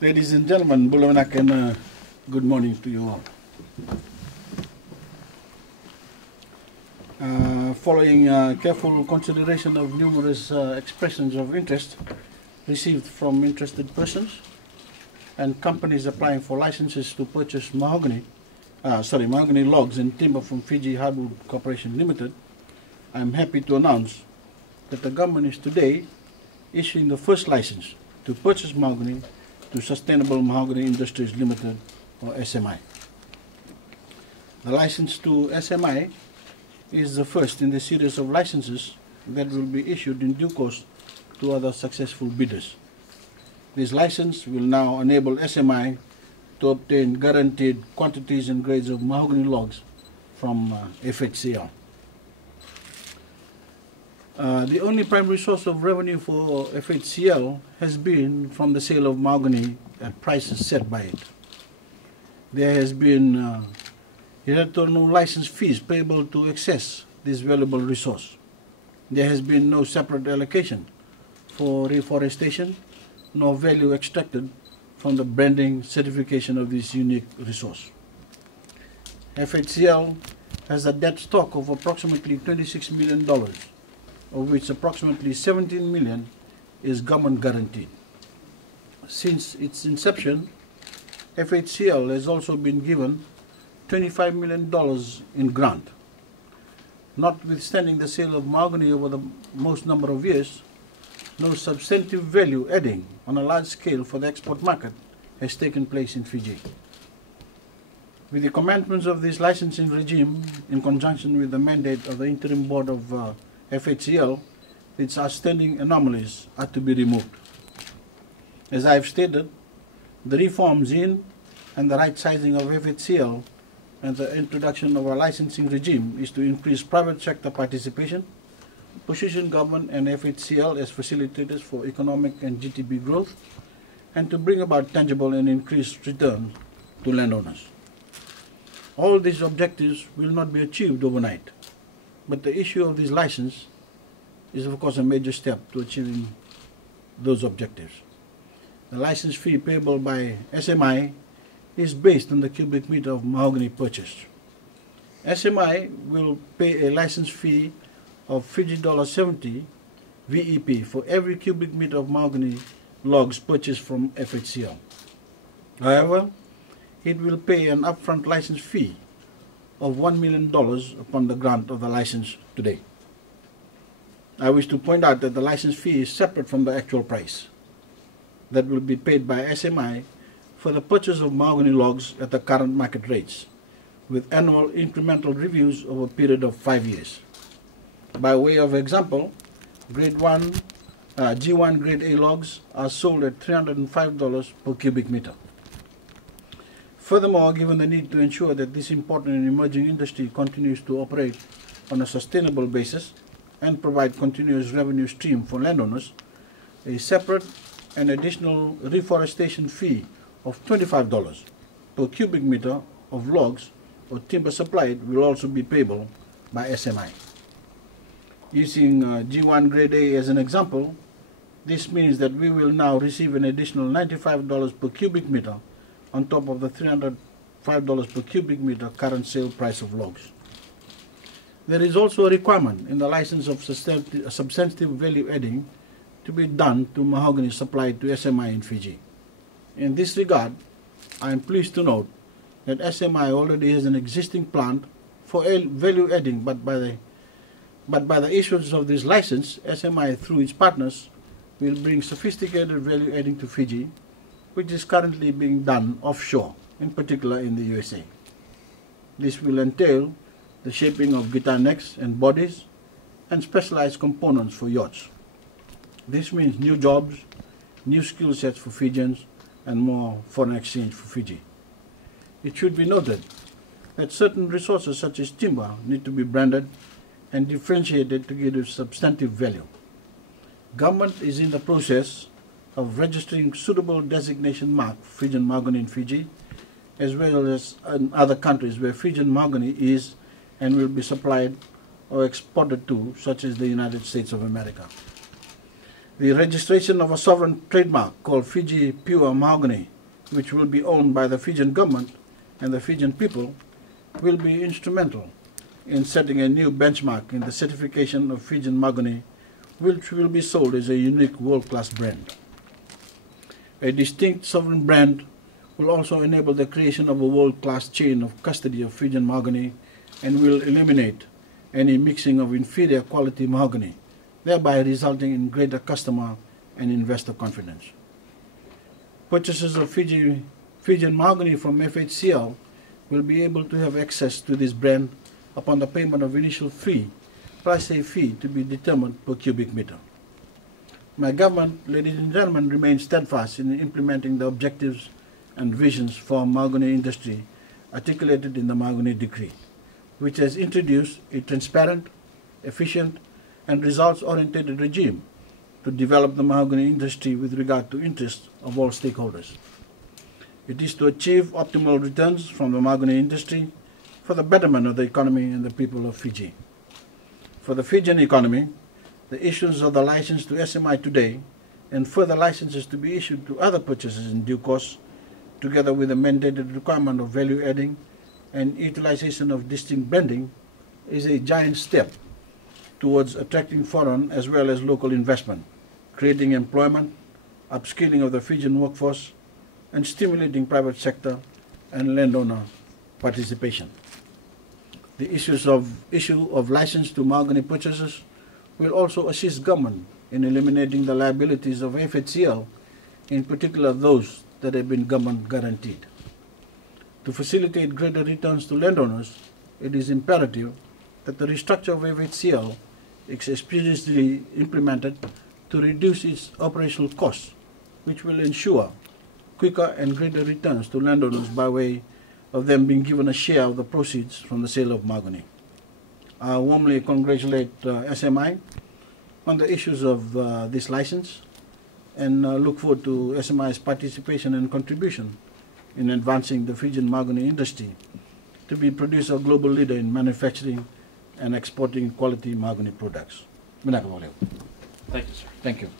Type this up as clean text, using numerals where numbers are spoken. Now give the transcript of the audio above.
Ladies and gentlemen, Bulawanak and good morning to you all. Following careful consideration of numerous expressions of interest received from interested persons and companies applying for licenses to purchase mahogany logs and timber from Fiji Hardwood Corporation Limited, I am happy to announce that the government is today issuing the first license to purchase mahogany to Sustainable Mahogany Industries Limited, or SMI. The license to SMI is the first in the series of licenses that will be issued in due course to other successful bidders. This license will now enable SMI to obtain guaranteed quantities and grades of mahogany logs from FHCL. The only primary source of revenue for FHCL has been from the sale of mahogany at prices set by it. There has been hitherto no license fees payable to access this valuable resource. There has been no separate allocation for reforestation nor value extracted from the branding certification of this unique resource. FHCL has a debt stock of approximately $26 million, of which approximately $17 million is government guaranteed. Since its inception, FHCL has also been given $25 million in grant. Notwithstanding the sale of mahogany over the most number of years, no substantive value adding on a large scale for the export market has taken place in Fiji. With the commencement of this licensing regime, in conjunction with the mandate of the interim board of FHCL, its outstanding anomalies are to be removed. As I have stated, the reforms in and the right sizing of FHCL and the introduction of a licensing regime is to increase private sector participation, position government and FHCL as facilitators for economic and GDP growth, and to bring about tangible and increased returns to landowners. All these objectives will not be achieved overnight, but the issue of this license is of course a major step to achieving those objectives. The license fee payable by SMI is based on the cubic meter of mahogany purchased. SMI will pay a license fee of $50.70 VEP for every cubic meter of mahogany logs purchased from FHCL. However, it will pay an upfront license fee of $1 million upon the grant of the license today. I wish to point out that the license fee is separate from the actual price that will be paid by SMI for the purchase of mahogany logs at the current market rates, with annual incremental reviews over a period of 5 years. By way of example, G1 Grade A logs are sold at $305 per cubic meter. Furthermore, given the need to ensure that this important and emerging industry continues to operate on a sustainable basis and provide continuous revenue stream for landowners, a separate and additional reforestation fee of $25 per cubic meter of logs or timber supplied will also be payable by SMI. Using G1 Grade A as an example, this means that we will now receive an additional $95 per cubic meter on top of the $305 per cubic meter current sale price of logs. There is also a requirement in the license of substantive value adding to be done to mahogany supplied to SMI in Fiji. In this regard, I am pleased to note that SMI already has an existing plant for value adding, but by the issuance of this license, SMI through its partners will bring sophisticated value adding to Fiji, which is currently being done offshore, in particular in the USA. This will entail the shaping of guitar necks and bodies and specialized components for yachts. This means new jobs, new skill sets for Fijians, and more foreign exchange for Fiji. It should be noted that certain resources such as timber need to be branded and differentiated to give it substantive value. Government is in the process of registering suitable designation mark for Fijian mahogany in Fiji, as well as in other countries where Fijian mahogany is and will be supplied or exported to, such as the United States of America. The registration of a sovereign trademark called Fiji Pure Mahogany, which will be owned by the Fijian government and the Fijian people, will be instrumental in setting a new benchmark in the certification of Fijian mahogany, which will be sold as a unique world-class brand. A distinct sovereign brand will also enable the creation of a world-class chain of custody of Fijian mahogany and will eliminate any mixing of inferior quality mahogany, thereby resulting in greater customer and investor confidence. Purchasers of Fijian mahogany from FHCL will be able to have access to this brand upon the payment of initial fee, plus a fee to be determined per cubic meter. My government, ladies and gentlemen, remains steadfast in implementing the objectives and visions for mahogany industry articulated in the Mahogany Decree, which has introduced a transparent, efficient, and results-oriented regime to develop the mahogany industry with regard to interests of all stakeholders. It is to achieve optimal returns from the mahogany industry for the betterment of the economy and the people of Fiji. For the Fijian economy, the issuance of the license to SMI today and further licenses to be issued to other purchasers in due course, together with the mandated requirement of value adding and utilization of distinct branding, is a giant step towards attracting foreign as well as local investment, creating employment, upskilling of the Fijian workforce, and stimulating private sector and landowner participation. The issue of license to mahogany purchasers will also assist government in eliminating the liabilities of FHCL, in particular those that have been government guaranteed. To facilitate greater returns to landowners, it is imperative that the restructure of FHCL is expeditiously implemented to reduce its operational costs, which will ensure quicker and greater returns to landowners by way of them being given a share of the proceeds from the sale of mahogany. I warmly congratulate SMI on the issues of this license and look forward to SMI's participation and contribution in advancing the Fijian mahogany industry to be producer global leader in manufacturing and exporting quality mahogany products. Thank you, sir. Thank you.